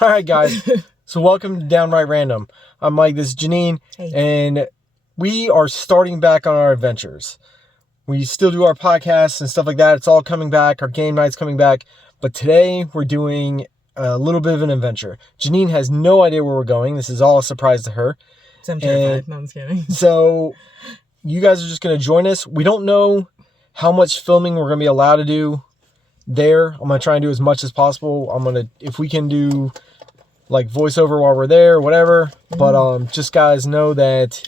Alright guys, so welcome to Downright Random. I'm Mike, this is Janine, hey. And we are starting back on our adventures. We still do our podcasts and stuff like that. It's all coming back, our game night's coming back. But today we're doing a little bit of an adventure. Janine has no idea where we're going. This is all a surprise to her. So I'm terrified. No, I'm just kidding. So you guys are just going to join us. We don't know how much filming we're going to be allowed to do there. I'm going to try and do as much as possible. I'm going to, if we can do like voiceover while we're there, whatever. But just guys know that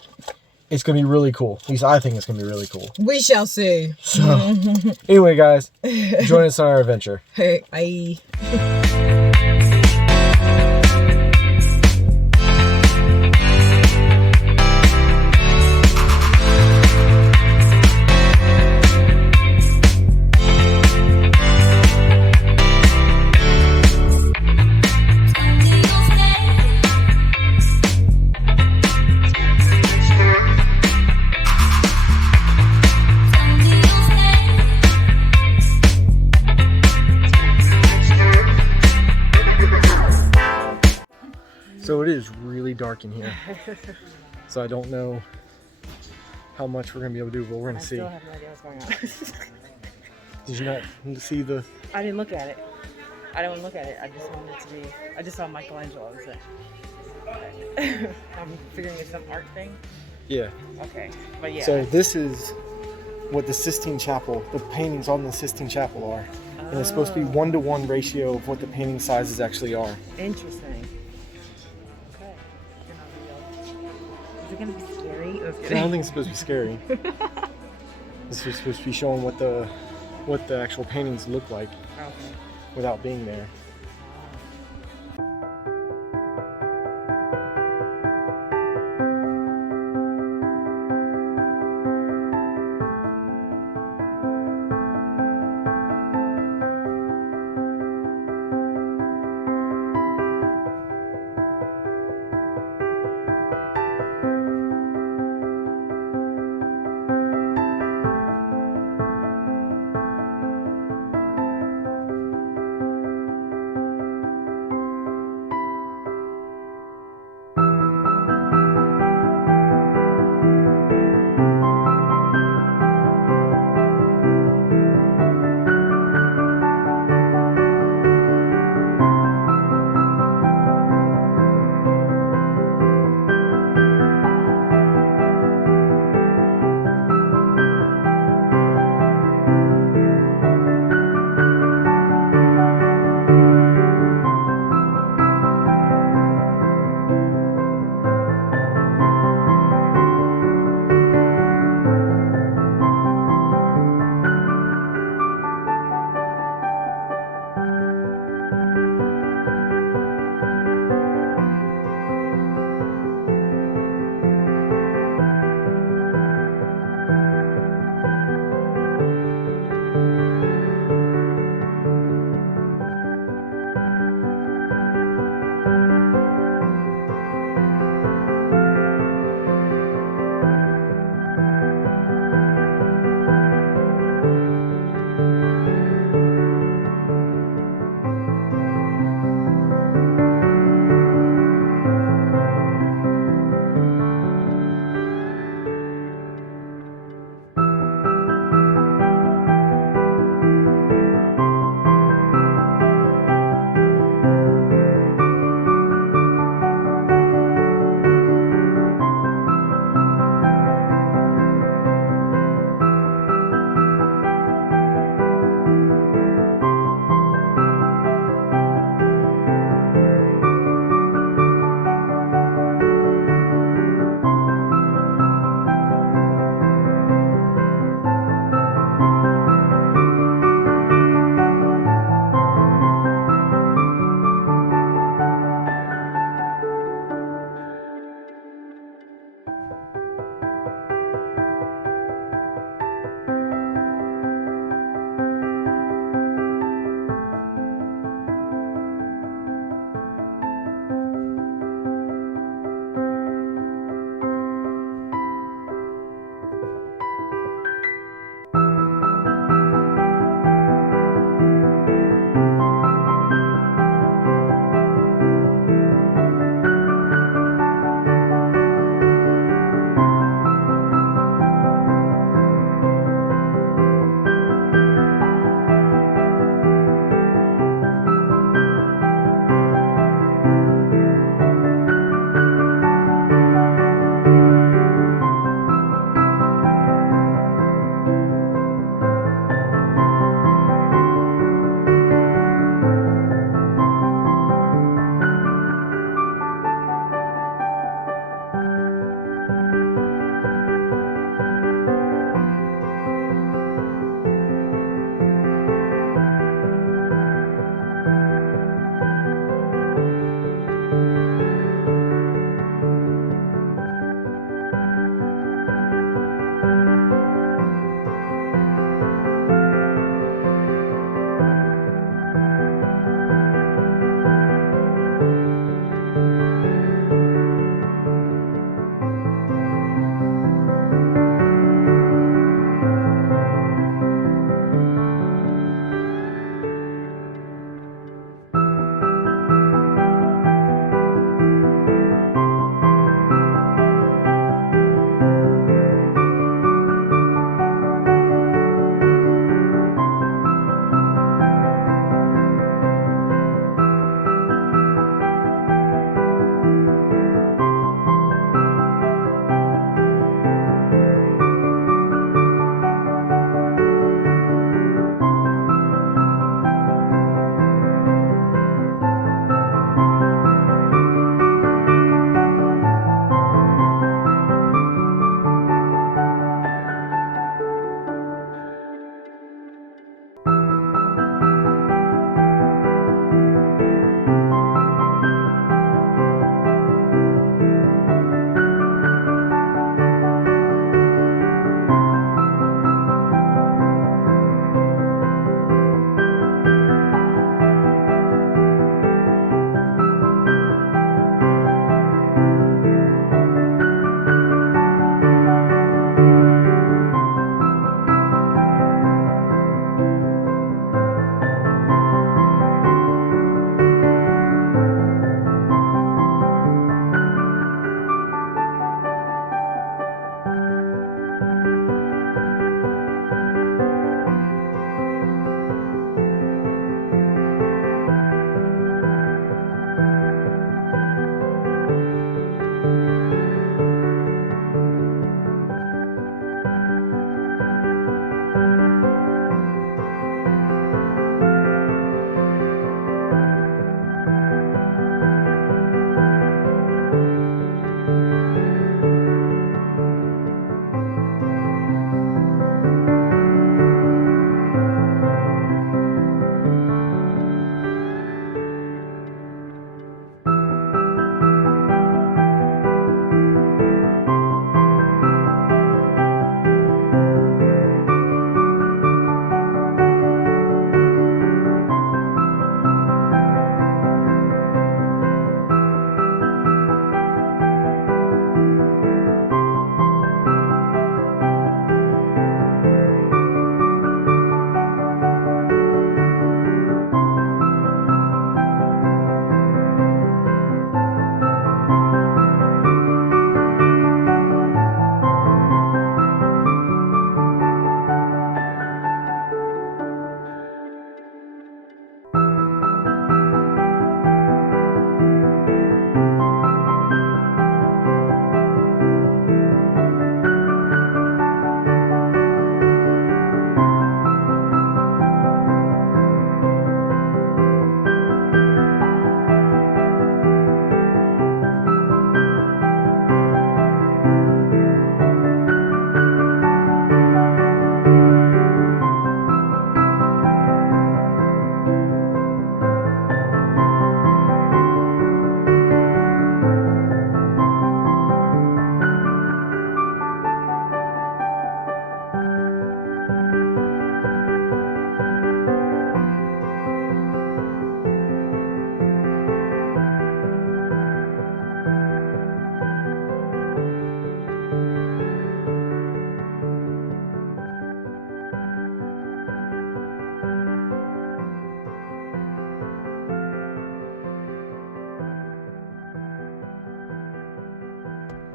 it's going to be really cool. At least I think it's going to be really cool. We shall see. So anyway, guys, join us on our adventure. Hey, bye. So it is really dark in here. So I don't know how much we're going to be able to do, but we're going to see. I still have no idea what's going on. Did you not see the... I didn't look at it. I didn't look at it. I just wanted it to be... I just saw Michelangelo. I'm figuring it's some art thing. Yeah. Okay. But yeah. So this is what the Sistine Chapel, the paintings on the Sistine Chapel are. And it's supposed to be 1-to-1 ratio of what the painting sizes actually are. Interesting. Okay. Is it going to be scary? I don't think it's supposed to be scary. This is supposed to be showing what the actual paintings look like without being there.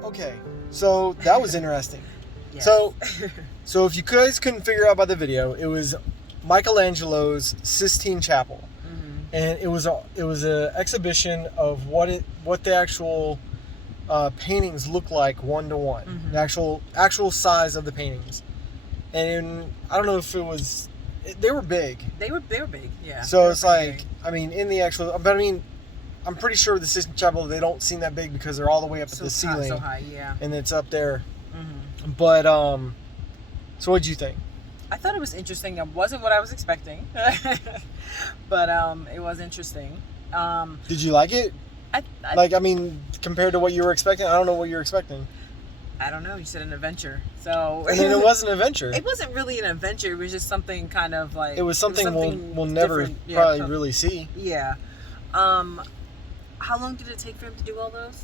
Okay, so that was interesting. Yes. So if you guys couldn't figure out by the video, it was Michelangelo's Sistine Chapel, and it was a exhibition of what the actual paintings look like 1-to-1, the actual size of the paintings, and I don't know if they were big. They were big, yeah. So it's like, I mean, in the actual, but I mean, I'm pretty sure the Sistine Chapel, they don't seem that big because they're all the way up at the ceiling, so high, yeah, and it's up there. But so what'd you think? I thought it was interesting. It wasn't what I was expecting, but it was interesting. Did you like it? I mean, compared to what you were expecting, I don't know what you were expecting. I don't know. You said an adventure, so I mean, it was an adventure. It wasn't really an adventure. It was just something kind of like. It was something we'll never probably really see. Yeah. How long did it take for him to do all those?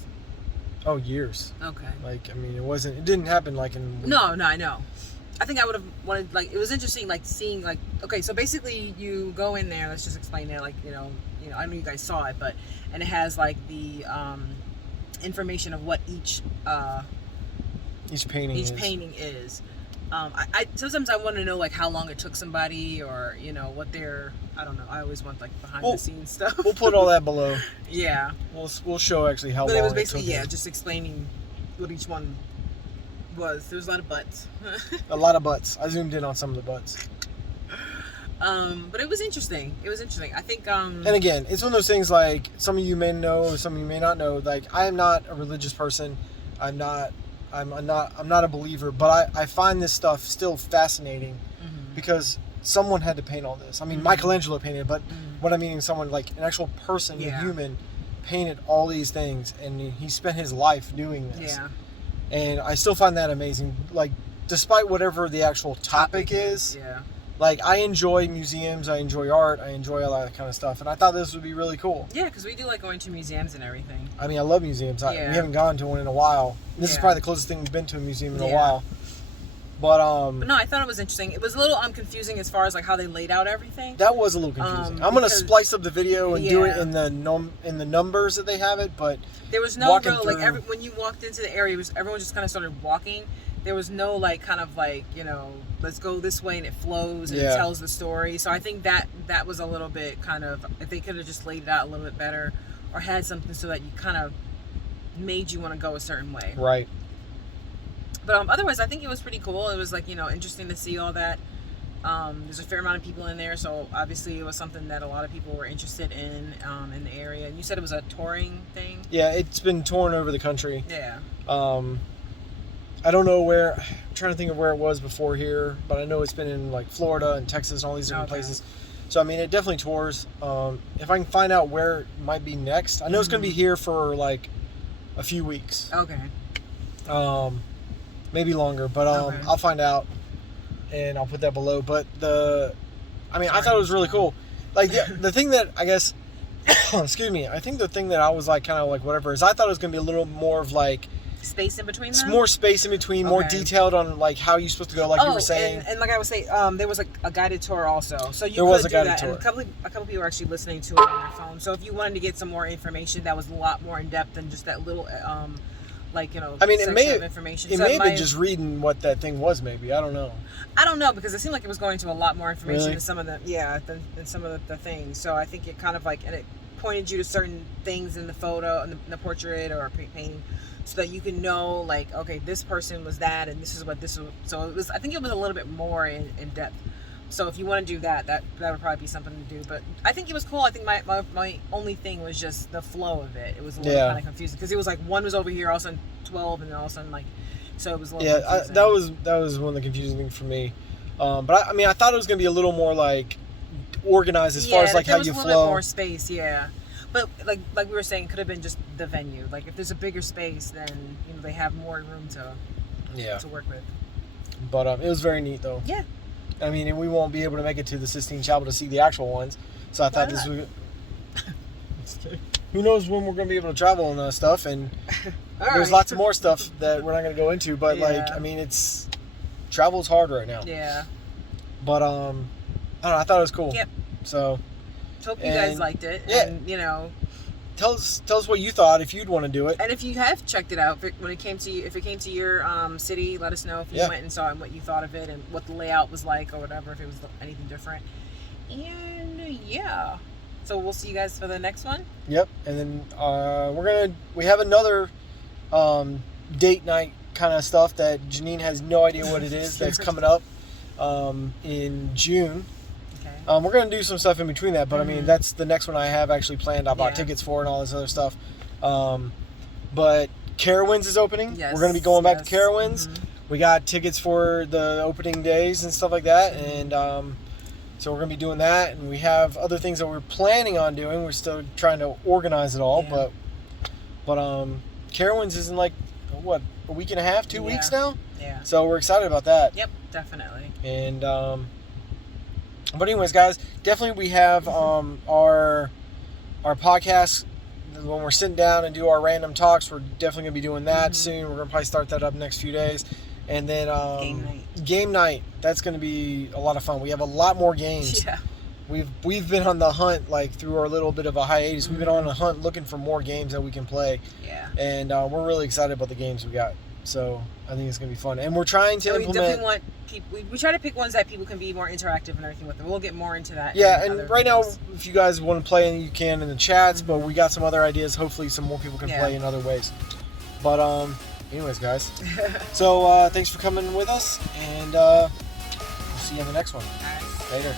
Oh, years. Okay. Like, I mean, it didn't happen like in... No, I know. I think I would have wanted, like, it was interesting, like, seeing, like, okay, so basically you go in there, let's just explain it, like, you know, I know you guys saw it, but, and it has, like, the information of what each painting is. I sometimes I want to know, like, how long it took somebody, or, you know, what their, I don't know, I always want, like, behind the scenes stuff. We'll put all that below. Yeah. We'll show actually how long it was basically, it took just explaining what each one was. There was a lot of butts. A lot of butts. I zoomed in on some of the butts. But it was interesting. I think and again, it's one of those things, like, some of you may know, some of you may not know, like, I am not a religious person. I'm not a believer, but I find this stuff still fascinating because someone had to paint all this. I mean, Michelangelo painted it, but what I mean is someone, like, an actual person, a human, painted all these things, and he spent his life doing this. Yeah. And I still find that amazing. Like, despite whatever the actual topic is, like, I enjoy museums, I enjoy art, I enjoy all that kind of stuff, and I thought this would be really cool. Yeah, because we do like going to museums and everything. I mean, I love museums. We haven't gone to one in a while. This is probably the closest thing we've been to a museum in a while. But no, I thought it was interesting. It was a little confusing as far as, like, how they laid out everything. That was a little confusing. I'm gonna splice up the video and do it in the numbers that they have it, but there was no real, like, when you walked into the area, everyone just kind of started walking. There was no, like, kind of like, you know, let's go this way and it flows and it tells the story. So I think that was a little bit kind of, if they could have just laid it out a little bit better, or had something so that you kind of made you want to go a certain way. Right. But otherwise, I think it was pretty cool. It was, like, you know, interesting to see all that. There's a fair amount of people in there, so obviously it was something that a lot of people were interested in the area. And you said it was a touring thing? Yeah, it's been touring over the country. Yeah. I don't know where, I'm trying to think of where it was before here, but I know it's been in, like, Florida and Texas and all these different places. So, I mean, it definitely tours. If I can find out where it might be next, I know it's going to be here for, like, a few weeks. Okay. Maybe longer, but I'll find out and I'll put that below. But I thought it was really cool. Like, the thing that I guess, excuse me, I think the thing that I was, like, kind of like whatever is I thought it was going to be a little more of, like, space in between them? More space in between, more detailed on, like, how you're supposed to go, like you were saying. And like I was saying, there was a guided tour also. So you could do that. And a couple people are actually listening to it on their phone. So if you wanted to get some more information that was a lot more in depth than just that little like, you know, I mean, it may of information. It may have been just reading what that thing was, maybe. I don't know. I don't know, because it seemed like it was going to a lot more information than some of the than some of the things. So I think it kind of, like, and it pointed you to certain things in the photo, in the portrait or painting, so that you can know, like, okay, this person was that, and this is what this was. So it was, I think it was a little bit more in depth. So if you want to do that would probably be something to do. But I think it was cool. I think my only thing was just the flow of it. It was a little kind of confusing, because it was like one was over here, all of a sudden 12, and then all of a sudden, like, so it was a little confusing. That was one of the confusing things for me. But I thought it was going to be a little more, like, organized as far as, like, how you flow. Yeah, there was a little bit more space, But like we were saying, could have been just the venue. Like, if there's a bigger space, then, you know, they have more room to work with. But it was very neat, though. Yeah. I mean, and we won't be able to make it to the Sistine Chapel to see the actual ones. So I thought this was... Who knows when we're going to be able to travel and stuff. And there's lots of more stuff that we're not going to go into. But, like, I mean, travel's hard right now. Yeah. But, I don't know. I thought it was cool. Yep. So... Hope you guys liked it. Yeah. And, you know, tell us what you thought if you'd want to do it. And if you have checked it out, if it came to your city, let us know if you went and saw it and what you thought of it and what the layout was like or whatever, if it was anything different. And yeah, so we'll see you guys for the next one. Yep, and then we have another date night kind of stuff that Janine has no idea what it is. That's coming up in June. We're going to do some stuff in between that, but I mean, that's the next one I have actually planned. I bought tickets for and all this other stuff. But Carowinds is opening. We're going to be going back to Carowinds. We got tickets for the opening days and stuff like that. And so we're going to be doing that. And we have other things that we're planning on doing. We're still trying to organize it all. But Carowinds is in like, what, a week and a half, 2 weeks now? Yeah. So we're excited about that. Yep, definitely. And but anyways, guys, definitely we have our podcast when we're sitting down and do our random talks. We're definitely gonna be doing that soon. We're gonna probably start that up next few days, and then game night. That's gonna be a lot of fun. We have a lot more games. Yeah. We've been on the hunt, like through our little bit of a hiatus. We've been on a hunt looking for more games that we can play. Yeah. And we're really excited about the games we got. So I think it's gonna be fun, and we're trying to implement. We definitely want people. We try to pick ones that people can be more interactive and everything with them. We'll get more into that. Yeah, and right now, if you guys want to play, you can in the chats. But we got some other ideas. Hopefully, some more people can play in other ways. But anyways, guys. So thanks for coming with us, and we'll see you in the next one. Later.